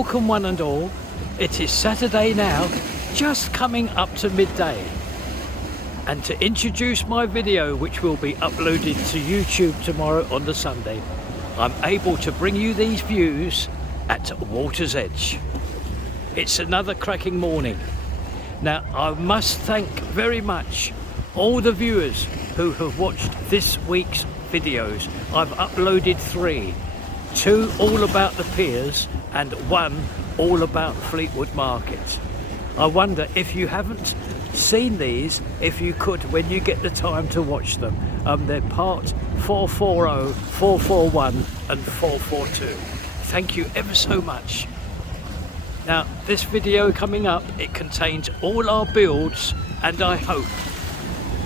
welcome one and all. It is Saturday now, just coming up to midday. And to introduce my video, which will be uploaded to YouTube tomorrow on the Sunday, I'm able to bring you these views at Water's Edge. It's another cracking morning. Now, I must thank very much all the viewers who have watched this week's videos. I've uploaded 3. 2 all about the piers and 1 all about Fleetwood Market. I wonder if you haven't seen these, if you could, when you get the time to watch them. They're part 440, 441 and 442. Thank you ever so much. Now, this video coming up, it contains all our builds and I hope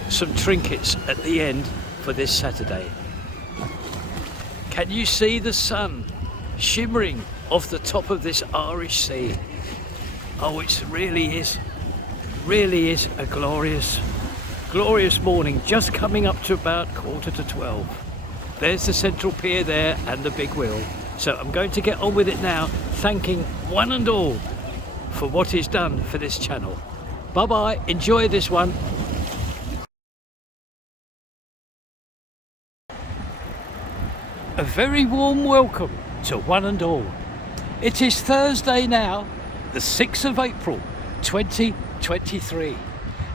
some trinkets at the end for this Saturday. Can you see the sun shimmering off the top of this Irish Sea? Oh, it really is a glorious morning, just coming up to about 11:45. There's the central pier there and the big wheel. So I'm going to get on with it now, thanking one and all for what is done for this channel. Bye bye, enjoy this one. A very warm welcome to one and all. It is Thursday now, the 6th of April 2023,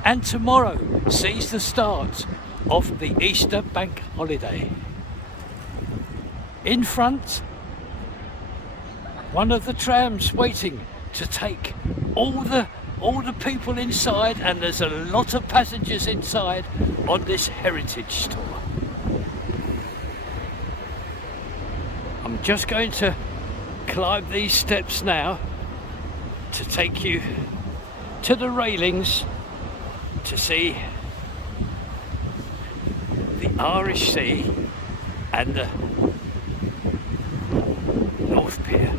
and tomorrow sees the start of the Easter bank holiday. In front, one of the trams waiting to take all the people inside, and there's a lot of passengers inside on this heritage tour. I'm just going to climb these steps now to take you to the railings to see the Irish Sea and the North Pier.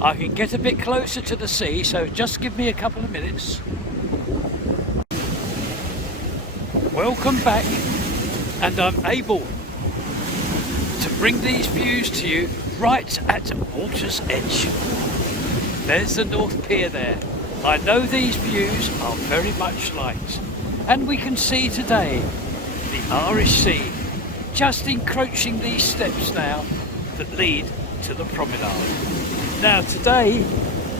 I can get a bit closer to the sea, so just give me a couple of minutes. Welcome back, and I'm able to bring these views to you right at Water's Edge. There's the North Pier there. I know these views are very much liked, and we can see today the Irish Sea just encroaching these steps now that lead to the promenade. Now today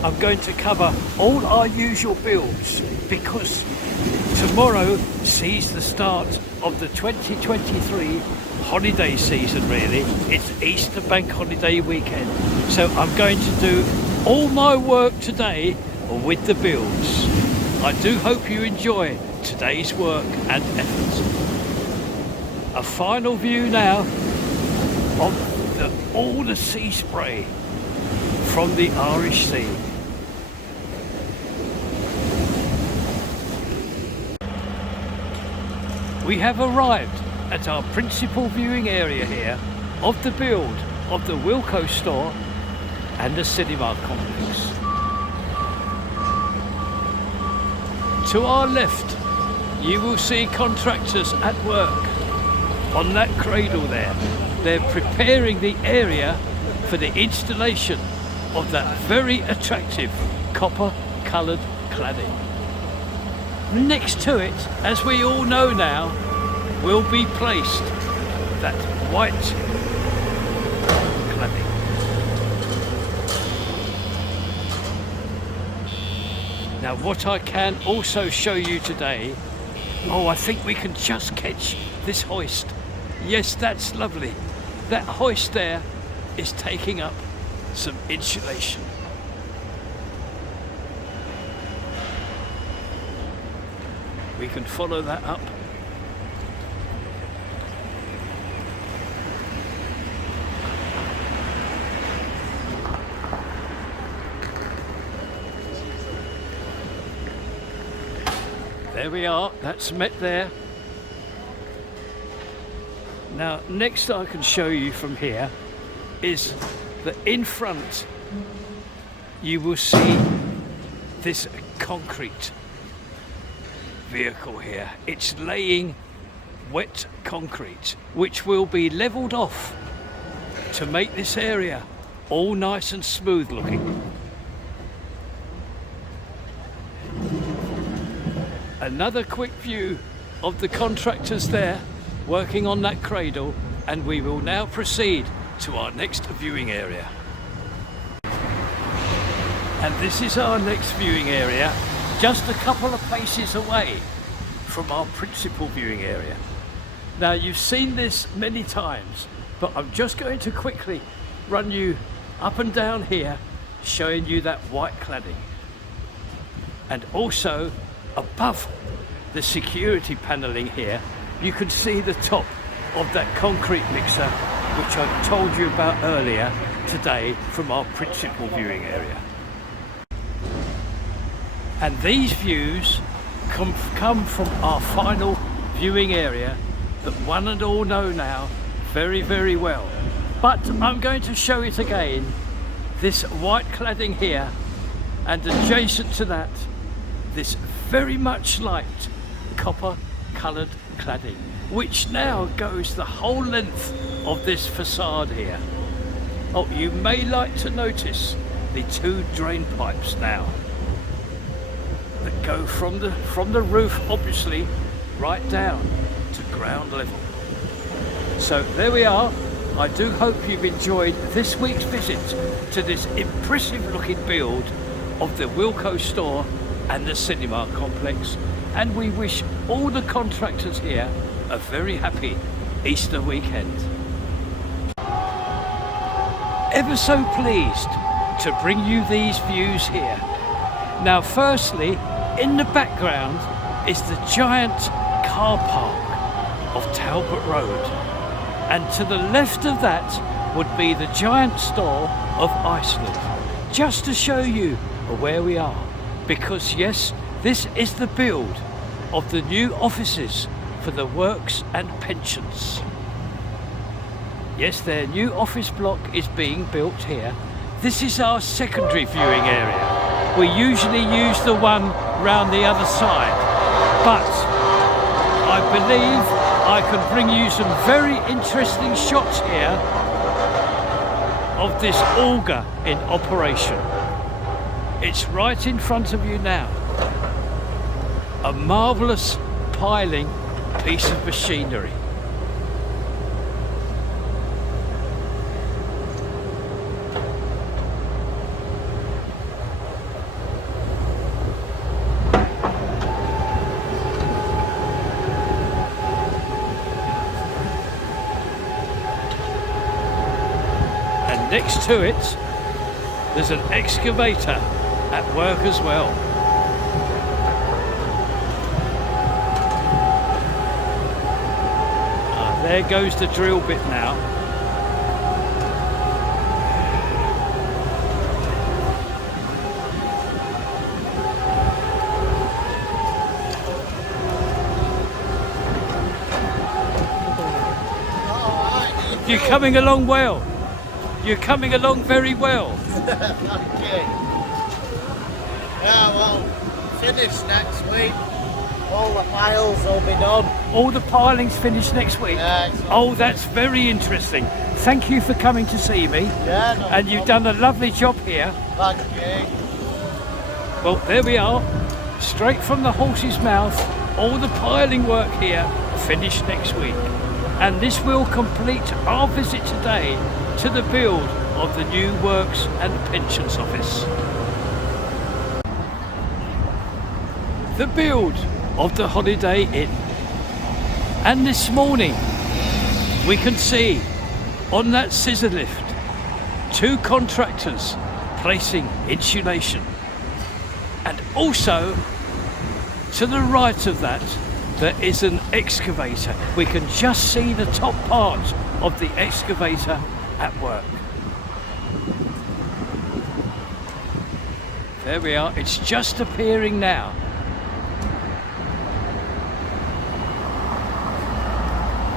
I'm going to cover all our usual builds because tomorrow sees the start of the 2023 holiday season. Really, it's Easter bank holiday weekend, so I'm going to do all my work today with the builds. I do hope you enjoy today's work and effort. A final view now of all the sea spray from the Irish Sea. We have arrived at our principal viewing area here of the build of the Wilco store and the cinema complex. To our left, you will see contractors at work on that cradle there. They're preparing the area for the installation of that very attractive copper coloured cladding. Next to it, as we all know now, will be placed that white cladding. Now what I can also show you today, oh, I think we can just catch this hoist. Yes, that's lovely. That hoist there is taking up some insulation. We can follow that up. There we are, that's met there. Now, next I can show you from here is that in front you will see this concrete vehicle here. It's laying wet concrete which will be levelled off to make this area all nice and smooth looking. Another quick view of the contractors there working on that cradle, and we will now proceed to our next viewing area. And this is our next viewing area, just a couple of paces away from our principal viewing area. Now, you've seen this many times, but I'm just going to quickly run you up and down here, showing you that white cladding. And also above the security panelling here, you can see the top of that concrete mixer, which I told you about earlier today from our principal viewing area. And these views come from our final viewing area that one and all know now very, very well. But I'm going to show it again. This white cladding here, and adjacent to that, this very much light copper coloured cladding, which now goes the whole length of this facade here. Oh, you may like to notice the two drain pipes now that go from the roof, obviously, right down to ground level. So there we are. I do hope you've enjoyed this week's visit to this impressive looking build of the Wilco store and the cinema complex, and we wish all the contractors here a very happy Easter weekend. Ever so pleased to bring you these views here. Now, firstly, in the background is the giant car park of Talbot Road, and to the left of that would be the giant store of Iceland, just to show you where we are, because yes, this is the build of the new offices for the works and pensions. Yes, their new office block is being built here. This is our secondary viewing area. We usually use the one round the other side, but I believe I can bring you some very interesting shots here of this auger in operation. It's right in front of you now. A marvellous piling piece of machinery. And next to it, there's an excavator at work as well. There goes the drill bit now. You're coming along well. You're coming along very well. Okay. Yeah, well, finish next week. All the piles will be done. All the piling's finished next week? Yeah. Oh, that's very interesting. Thank you for coming to see me. Yeah, no and you've done a lovely job here. Thank you. Well, there we are. Straight from the horse's mouth. All the piling work here finished next week. And this will complete our visit today to the build of the new Works and Pensions Office. The build of the Holiday Inn. And this morning we can see on that scissor lift two contractors placing insulation, and also to the right of that there is an excavator. We can just see the top part of the excavator at work. There we are, it's just appearing now.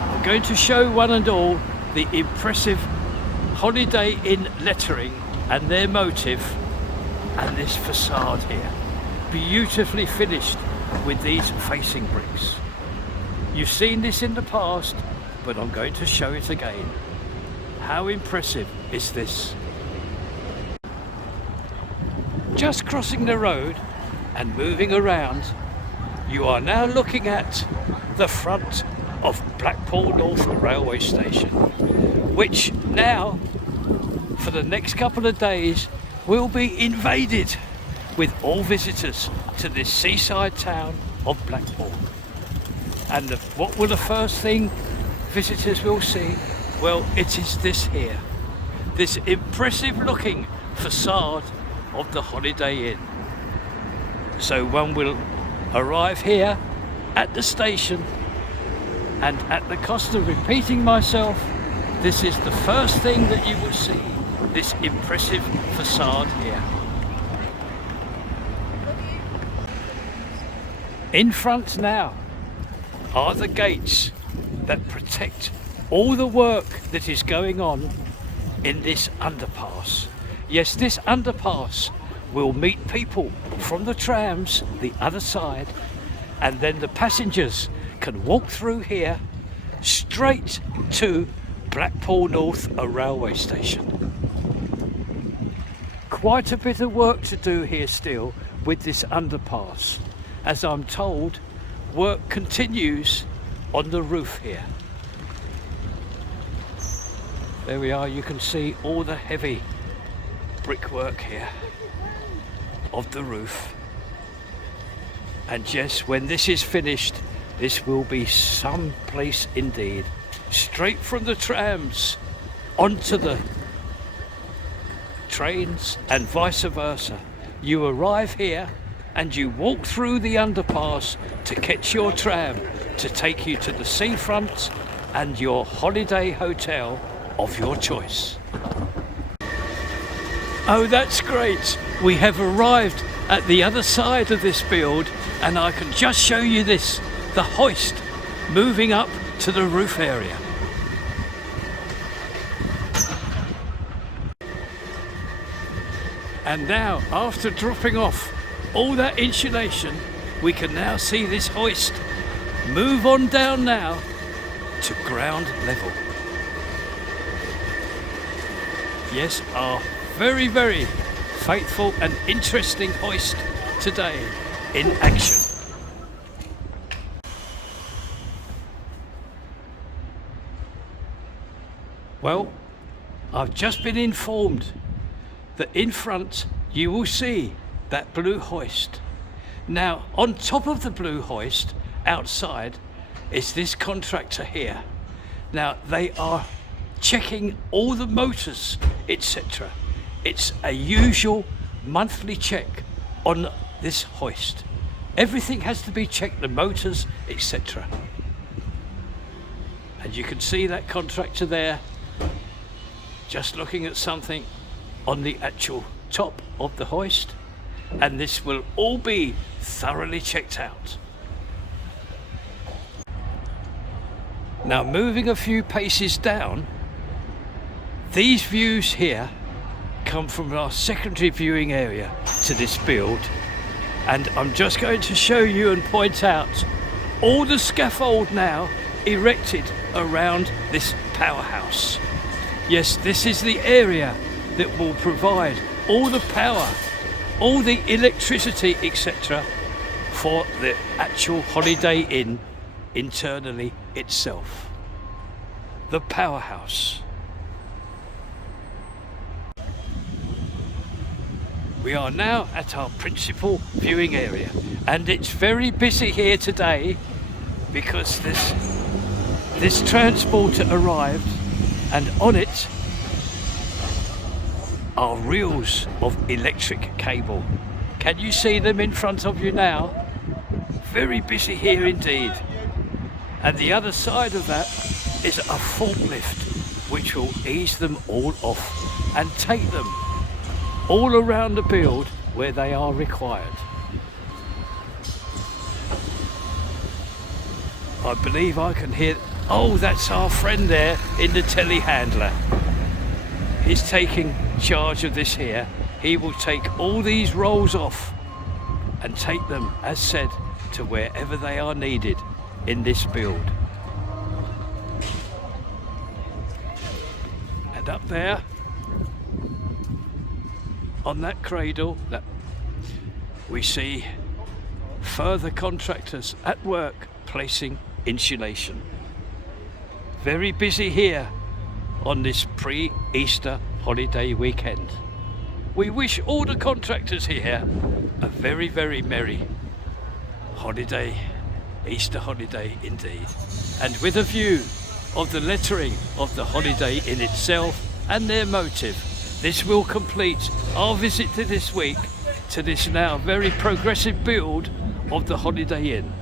I'm going to show one and all the impressive Holiday Inn lettering and their motive, and this facade here, beautifully finished with these facing bricks. You've seen this in the past, but I'm going to show it again. How impressive is this? just crossing the road and moving around, you are now looking at the front of Blackpool North Railway Station, which now, for the next couple of days, will be invaded with all visitors to this seaside town of Blackpool. And what will the first thing visitors will see? Well, it is this here, this impressive looking facade of the Holiday Inn. So one will arrive here at the station, and at the cost of repeating myself, this is the first thing that you will see, this impressive facade here. In front now are the gates that protect all the work that is going on in this underpass. Yes, this underpass will meet people from the trams the other side, and then the passengers can walk through here straight to Blackpool North Railway Station. Quite a bit of work to do here still with this underpass. As I'm told, work continues on the roof here. There we are, you can see all the heavy brickwork here of the roof. And yes, when this is finished, this will be some place indeed. Straight from the trams onto the trains and vice versa. You arrive here and you walk through the underpass to catch your tram to take you to the seafront and your holiday hotel of your choice. Oh, that's great. We have arrived at the other side of this build, and I can just show you this, the hoist moving up to the roof area. And now, after dropping off all that insulation, we can now see this hoist move on down now to ground level. Yes, our very, very faithful and interesting hoist today in action. Well, I've just been informed that in front you will see that blue hoist. Now, on top of the blue hoist outside is this contractor here. Now, they are checking all the motors, etc. It's a usual monthly check on this hoist. Everything has to be checked, the motors, etc. And you can see that contractor there just looking at something on the actual top of the hoist, and this will all be thoroughly checked out. Now, moving a few paces down, these views here come from our secondary viewing area to this build, and I'm just going to show you and point out all the scaffold now erected around this powerhouse. Yes, this is the area that will provide all the power, all the electricity, etc. for the actual Holiday Inn internally itself. The powerhouse. We are now at our principal viewing area, and it's very busy here today because this transporter arrived, and on it are reels of electric cable. Can you see them in front of you now? Very busy here indeed. And the other side of that is a forklift which will ease them all off and take them all around the build where they are required. I believe I can hear, oh, that's our friend there in the telehandler. He's taking charge of this here. He will take all these rolls off and take them, as said, to wherever they are needed in this build. And up there on that cradle, that we see further contractors at work placing insulation. Very busy here on this pre-Easter holiday weekend. We wish all the contractors here a very, very merry holiday, Easter holiday indeed. And with a view of the lettering of the holiday in itself and their motive, this will complete our visit to this week to this now very progressive build of the Holiday Inn.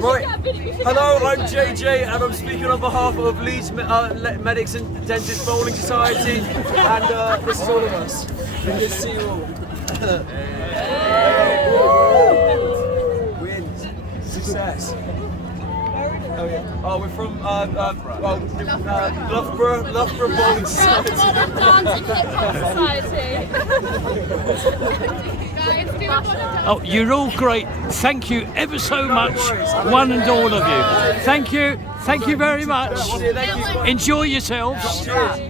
Right, hello, I'm JJ and I'm speaking on behalf of Leeds Medics and Dentists Bowling Society, and this is all of us. Good to see you all. Wins. Success. Oh yeah. Oh, we're from Loughborough Bowling Society. Oh, you're all great. Thank you ever so much, one and all of you. Thank you very much. Enjoy yourselves. Cheers.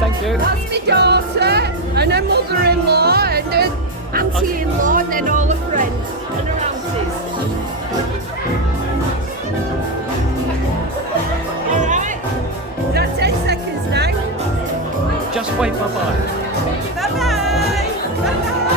Thank you. That's my daughter and her mother-in-law and her auntie-in-law and then all her friends and her aunties. Alright, is that 10 seconds now? Just wait, bye-bye. Bye-bye! Bye-bye!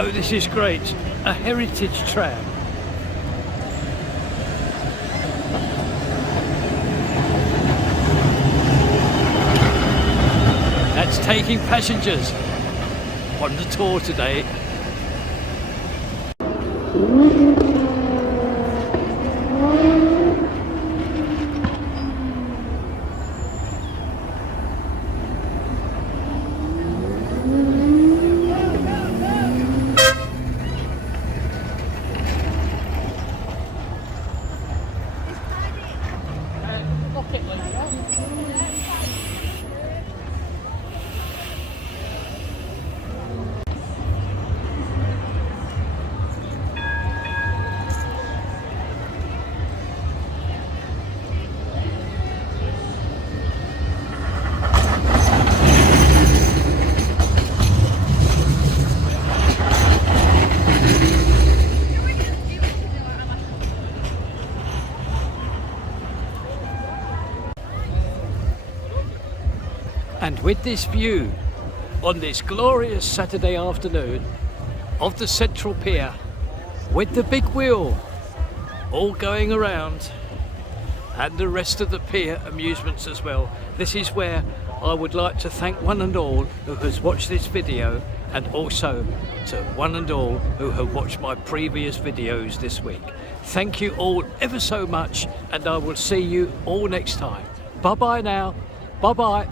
Oh, this is great. A heritage tram. That's taking passengers on the tour today. And with this view on this glorious Saturday afternoon of the Central Pier, with the big wheel all going around and the rest of the pier amusements as well, this is where I would like to thank one and all who has watched this video, and also to one and all who have watched my previous videos this week. Thank you all ever so much, and I will see you all next time. Bye bye now. Bye bye.